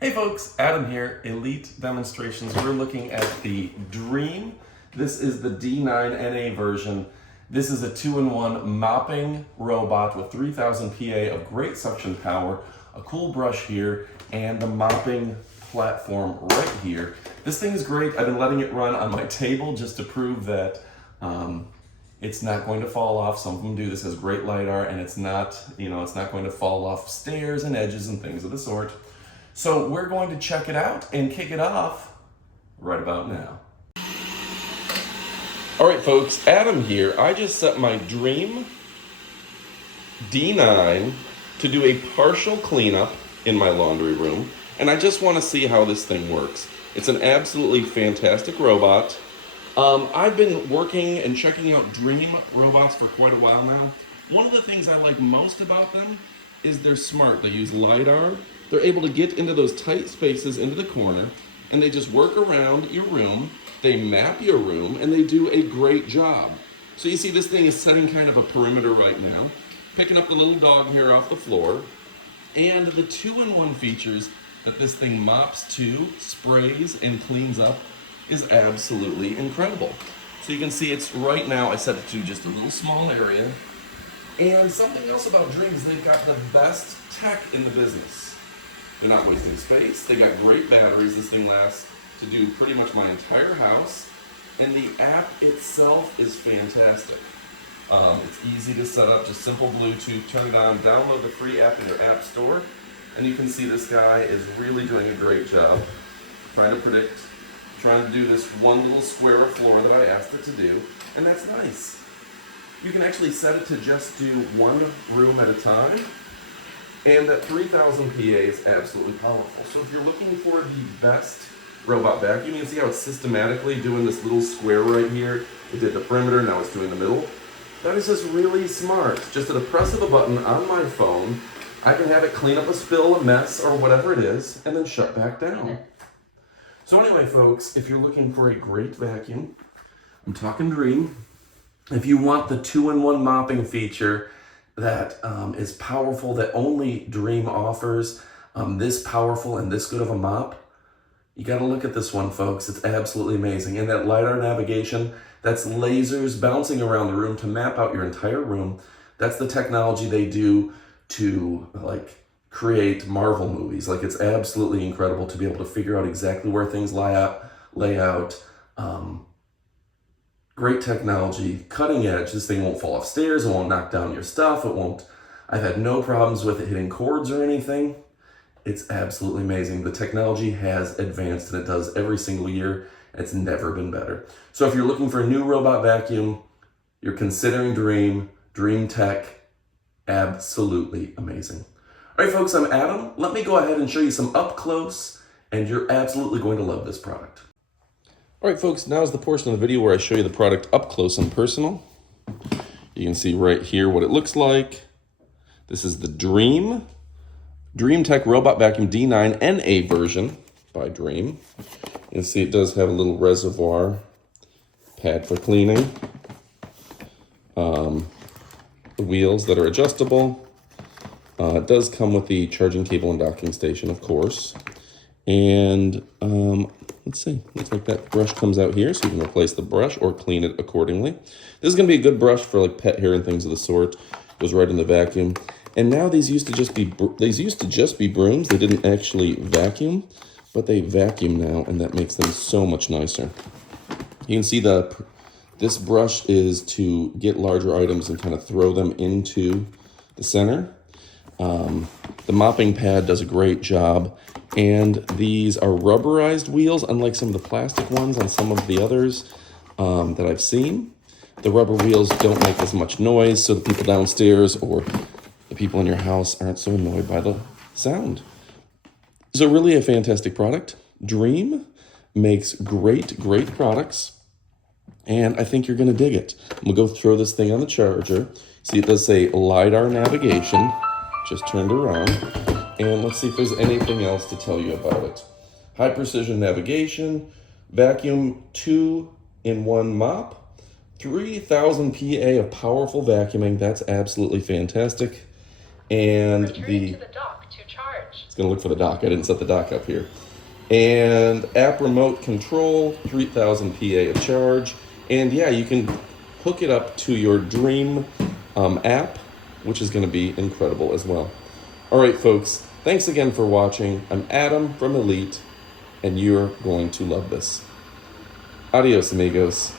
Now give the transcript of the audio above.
Hey folks, Adam here, Elite Demonstrations. We're looking at the Dream. This is the D9 NA version. This is a 2-in-1 mopping robot with 3000 PA of great suction power, a cool brush here, and the mopping platform right here. This thing is great. I've been letting it run on my table just to prove that it's not going to fall off. Some of them do. This has great Lidar, and it's not going to fall off stairs and edges and things of the sort. So we're going to check it out and kick it off right about now. All right, folks, Adam here. I just set my Dream D9 to do a partial cleanup in my laundry room, and I just want to see how this thing works. It's an absolutely fantastic robot. I've been working and checking out Dream robots for quite a while now. One of the things I like most about them is they're smart. They use Lidar. They're able to get into those tight spaces into the corner, and they just work around your room. They map your room, and they do a great job. So you see this thing is setting kind of a perimeter right now, picking up the little dog hair off the floor, and the 2-in-1 features that this thing mops to, sprays, and cleans up is absolutely incredible. So you can see it's right now, I set it to just a little small area. And something else about Dream is they've got the best tech in the business. They're not wasting space. They got great batteries. This thing lasts to do pretty much my entire house. And the app itself is fantastic. It's easy to set up, just simple Bluetooth, turn it on, download the free app in your app store, and you can see this guy is really doing a great job trying to do this one little square of floor that I asked it to do, and that's nice. You can actually set it to just do one room at a time, and that 3000 PA is absolutely powerful. So if you're looking for the best robot vacuum, you can see how it's systematically doing this little square right here. It did the perimeter, now it's doing the middle. That is just really smart. Just at the press of a button on my phone, I can have it clean up a spill, a mess, or whatever it is, and then shut back down. So anyway, folks, if you're looking for a great vacuum, I'm talking Dream. If you want the 2-in-1 mopping feature that is powerful, that only Dream offers, this powerful and this good of a mop, you got to look at this one, folks. It's absolutely amazing. And that Lidar navigation, that's lasers bouncing around the room to map out your entire room. That's the technology they do to create Marvel movies. It's absolutely incredible to be able to figure out exactly where things lay out. Great technology, cutting edge. This thing won't fall off stairs, it won't knock down your stuff, I've had no problems with it hitting cords or anything. It's absolutely amazing. The technology has advanced, and it does every single year. It's never been better. So if you're looking for a new robot vacuum, you're considering Dreametech, absolutely amazing. All right, folks, I'm Adam. Let me go ahead and show you some up close, and you're absolutely going to love this product. All right, folks, now is the portion of the video where I show you the product up close and personal. You can see right here what it looks like. This is the Dreametech Robot Vacuum D9 NA version by Dream. You can see it does have a little reservoir pad for cleaning. The wheels that are adjustable. It does come with the charging cable and docking station, of course. And let's see, looks like that brush comes out here, so you can replace the brush or clean it accordingly. This is going to be a good brush for pet hair and things of the sort. Goes right in the vacuum. And now these used to just be brooms. They didn't actually vacuum, but they vacuum now, and that makes them so much nicer. You can see this brush is to get larger items and kind of throw them into the center. The mopping pad does a great job, and these are rubberized wheels, unlike some of the plastic ones on some of the others that I've seen. The rubber wheels don't make as much noise, so the people downstairs or the people in your house aren't so annoyed by the sound. So really a fantastic product. Dream makes great products, and I think you're going to dig it. I'm going to go throw this thing on the charger. See, it does say Lidar navigation. Just turned around, and let's see if there's anything else to tell you about it. High precision navigation, vacuum 2-in-1 mop, 3000 PA of powerful vacuuming. That's absolutely fantastic. And Returning to the dock to charge. It's gonna look for the dock. I didn't set the dock up here. And app remote control, 3000 PA of charge. And yeah, you can hook it up to your Dream app, which is gonna be incredible as well. All right, folks, thanks again for watching. I'm Adam from Elite, and you're going to love this. Adios, amigos.